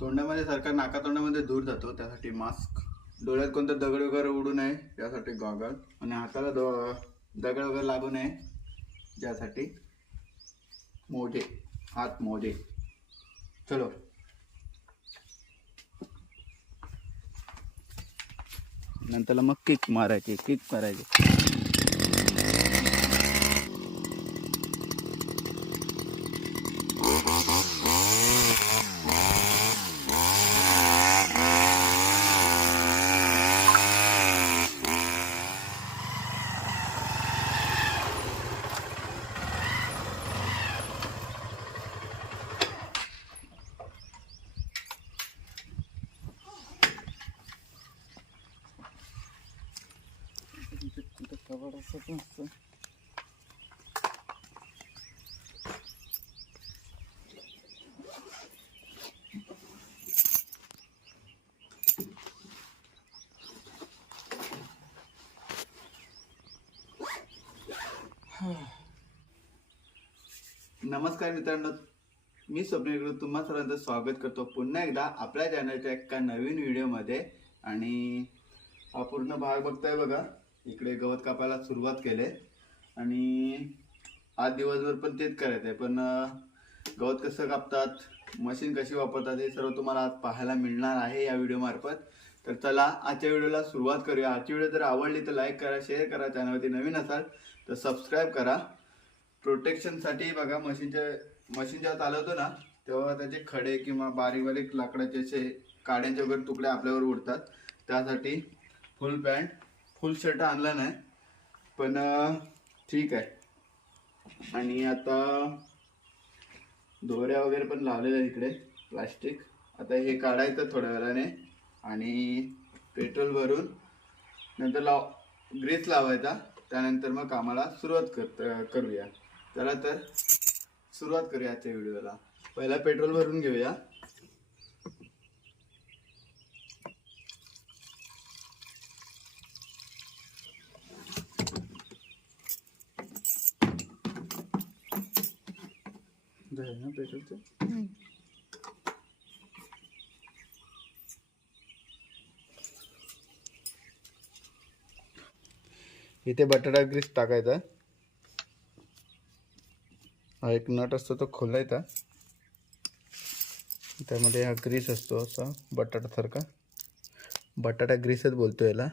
तोंडामध्ये सारखा नाका तोंडामध्ये दूर जातो त्यासाठी मास्क डोळ्यात कोणतं दगड वगैरे उडू नये त्यासाठी गॉगल आणि हाताला दो दगड वगैरे लागू नये त्यासाठी मोजे हात मोजे. चलो. नंतरला मग किक मारायची किक मारायची नमस्कार मित्रांनो मी स्वप्नेकडून तुम्हा सर्वांचं स्वागत करतो. पुन्हा एकदा आपल्या चॅनलच्या एका नवीन व्हिडिओमध्ये आणि हा पूर्ण भाग बघताय बघा. इकडे गवत कापायला सुरुवात केले आणि आज दिवसभर पण तेच करायचं आहे. पण गवत कसं कापतात मशीन कशी वापरतात हे सर्व तुम्हाला आज पाहायला मिळणार आहे या व्हिडिओमार्फत तर चला आजच्या व्हिडिओला सुरुवात करूया. आजची व्हिडिओ जर आवडली तर लाईक करा शेअर करा चॅनलवरती नवीन असाल तर सबस्क्राईब करा. प्रोटेक्शनसाठी बघा मशीनच्या मशीन जेव्हा चालवतो ना तेव्हा त्याचे खडे किंवा बारीक बारीक लाकडाचे असे काड्यांचे वगैरे तुकडे आपल्यावर उडतात. त्यासाठी फुल पॅन्ट फुल शर्ट आणला नाही पण ठीक आहे. आणि आता दोऱ्या वगैरे पण लावलेल्या इकडे प्लास्टिक. आता हे काढायचं थोड्या वेळाने आणि पेट्रोल भरून नंतर लाव ग्रीस लावायचा. त्यानंतर मग कामाला सुरुवात कर करूया. चला तर सुरुवात करूया आजच्या व्हिडिओला. पहिला पेट्रोल भरून घेऊया. झालं ना पेट्रोलचं इथे बटाटा ग्रीस टाकायचा. हा एक नट असतो तो खोलायचा. त्यामध्ये हा ग्रीस असतो असा बटाटासारखा बटाटा ग्रीसच बोलतो याला.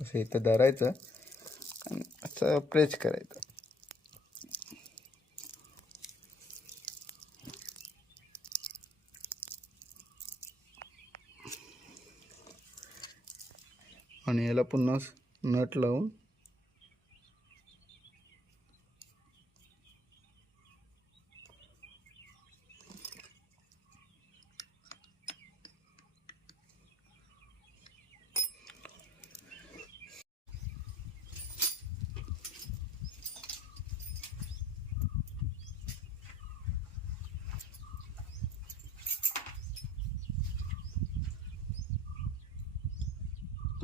असं इथं धरायचं आणि असं प्रेस करायचं. आणि याला पुन्हा नट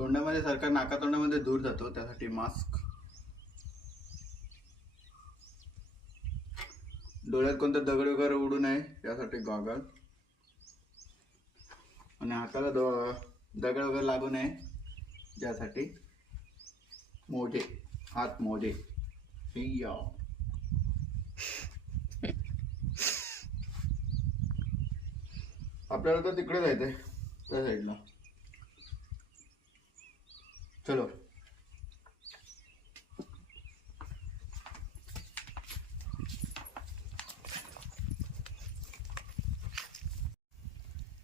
तोंडामध्ये सारखा नाकातोंडामध्ये दूर जातो त्यासाठी मास्क डोळ्यात कोणतं दगड वगैरे उडू नये त्यासाठी गॉगल आणि हाताला दो दगड वगैरे लागू नये त्यासाठी मोजे हात मोजे. आपल्याला तर तिकडे जायचंय त्या साईडला चलो.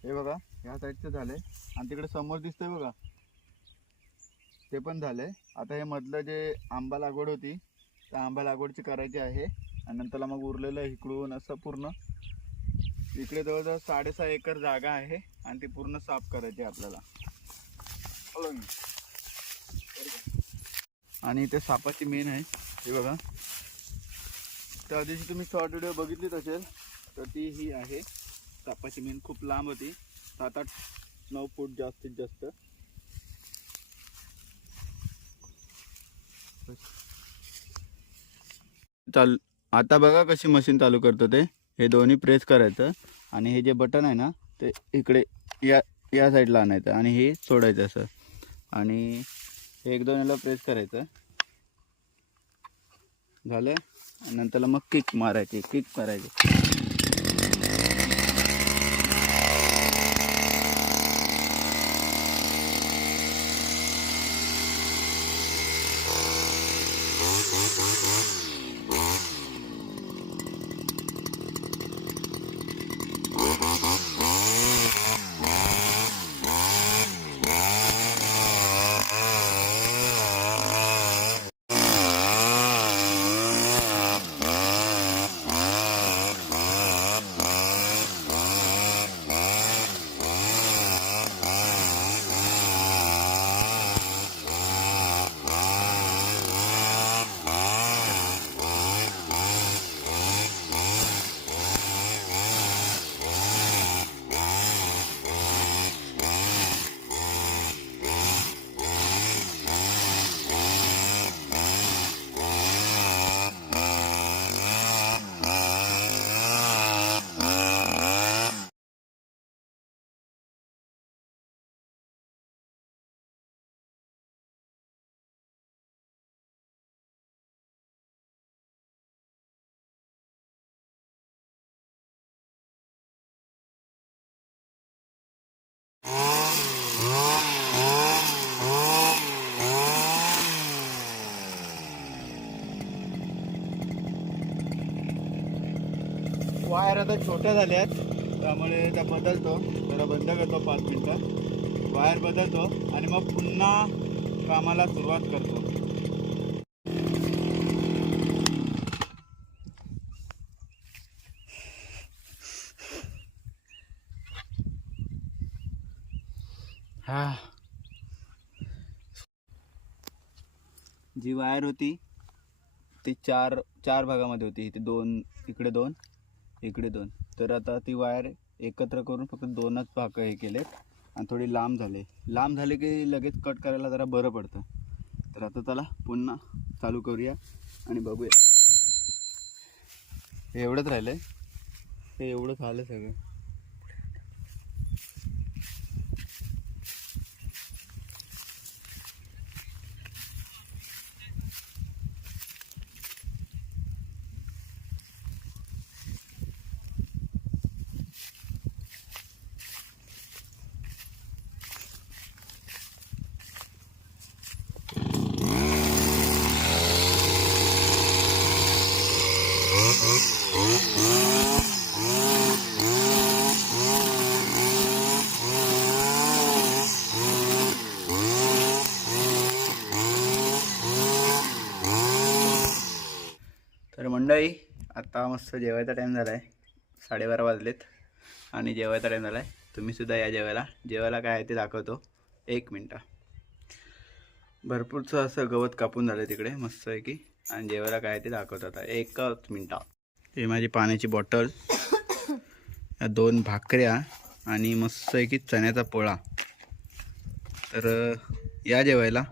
हे बघा ह्या साईडचं झालंय. आणि तिकडे समोर दिसतंय बघा. ते पण झालंय. आता हे मधलं जे आंबा लागवड होती त्या आंबा लागवडची करायची आहे. आणि नंतरला मग उरलेलं इकडून असं पूर्ण. इकडे जवळजवळ साडेसहा एकर जागा आहे आणि ती पूर्ण साफ करायची आहे आपल्याला. आणि इथे सापाची मेन आहे. हे बघा. त्या दिवशी तुम्ही शॉर्ट व्हिडिओ बघितलीच असेल तर ती ही आहे. सापाची मेन खूप लांब होती. सात आठ नऊ फूट जास्तीत जास्त. चाल आता बघा कशी मशीन चालू करतो ते. हे दोन्ही प्रेस करायचं. आणि हे जे बटन आहे ना ते इकडे या या साईडला आणायचं आणि हे सोडायचं असं. आणि एक दोन याला प्रेस करायचं. झालं? नंतरला मग किक मारायची किक करायची. वायर आता छोट्या झाल्या आहेत त्यामुळे त्या बदलतो. जरा बंद करतो पाच मिनटं. वायर बदलतो आणि मग पुन्हा कामाला सुरुवात करतो. हा. जी वायर होती ती चार चार भागामध्ये होती. इथे दोन इकडे दोन. इकडे दोन. तर आता ती वायर एकत्र करून फक्त दोनच भाकं हे केलेत आणि थोडी लांब झाले. लांब झाले की लगेच कट करायला जरा बरं पडतं. तर आता त्याला पुन्हा चालू करूया आणि बघूया. हे एवढंच राहिलं आहे हे एवढं झालं सगळं तर मंडळी आता मस्त जेवायचा टाईम झाला आहे साडेबारा वाजलेत. आणि जेवायचा टाईम झाला आहे तुम्हीसुद्धा या जेवायला. जेवायला काय आहे ते दाखवतो. एक मिनटं. भरपूरचं असं गवत कापून झालं तिकडे. मस्त आहे की आणि जेवायला काय आहे ते दाखवतो आता. एकच मिनटं. हे माझी पाण्याची बॉटल. या दोन भाकऱ्या आणि मस्त आहे की चण्याचा पोळा. तर या जेवायला.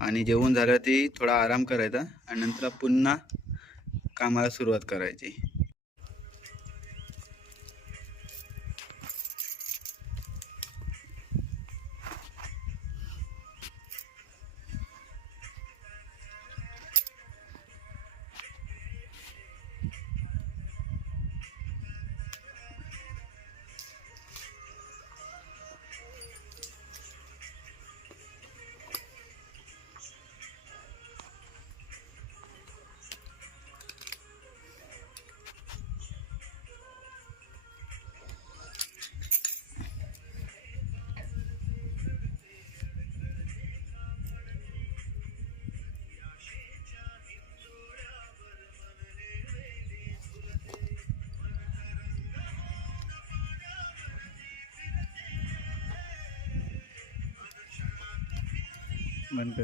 आणि जेवून झालं ती थोडा आराम करायचा. आणि नंतर पुन्हा कामाला सुरुवात करायची. बंद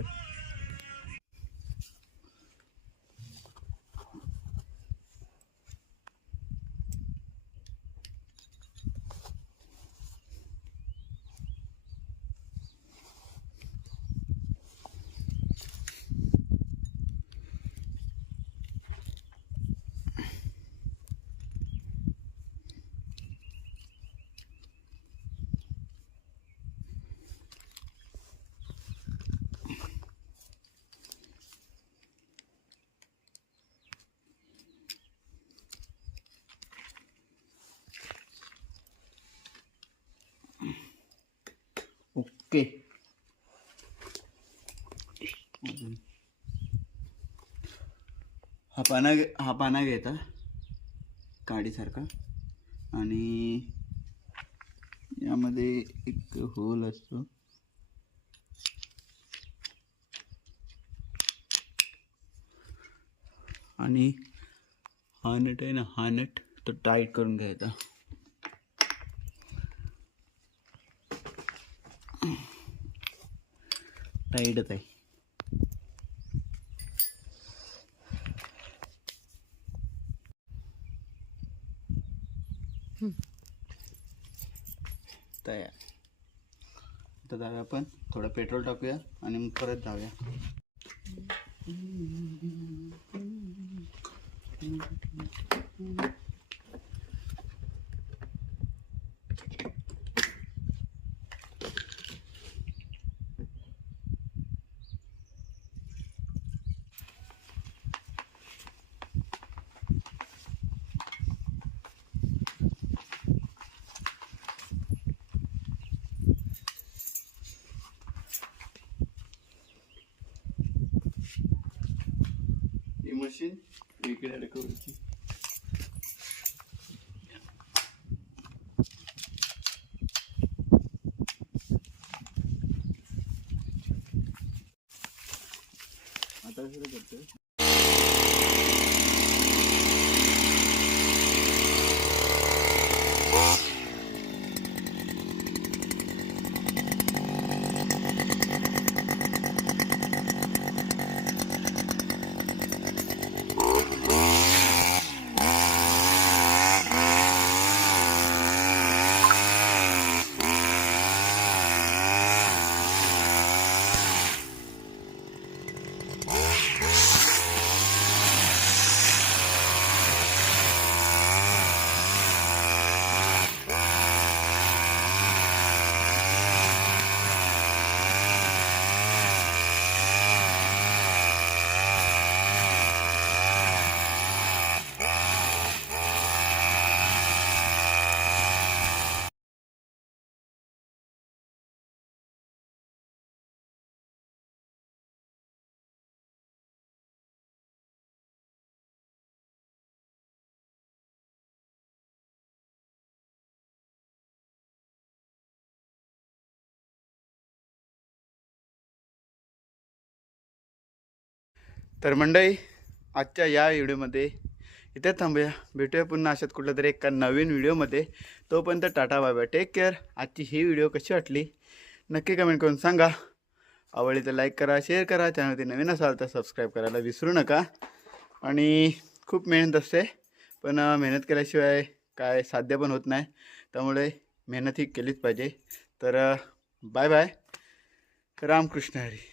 Okay. हा पाना घे हा पाना घ्यायचा काडीसारखा. आणि यामध्ये एक होल असतो. आणि हा नट आहे ना हा नट तो टाईट करून घ्यायचा. टाईटच आहे. तयार. तर जाऊया आपण. थोडं पेट्रोल टाकूया आणि मग परत जाऊया. ही मशीन इकडे अडकवायची आता तर मंडळी आजच्या या व्हिडिओमध्ये इथे थांबूया. भेटूया पुन्हा अशात कुठल्या तरी एका नवीन व्हिडिओमध्ये. तोपर्यंत tata bye bye. Take care आजची ही व्हिडिओ कशी वाटली? नक्की कमेंट करून सांगा. आवडली तर लाईक करा शेअर करा. चॅनलवरती नवीन असाल तर सबस्क्राईब करायला विसरू नका. आणि खूप मेहनत असते पण मेहनत केल्याशिवाय काय साध्य पण होत नाही. त्यामुळे मेहनत ही केलीच पाहिजे. तर बाय बाय रामकृष्ण हरी.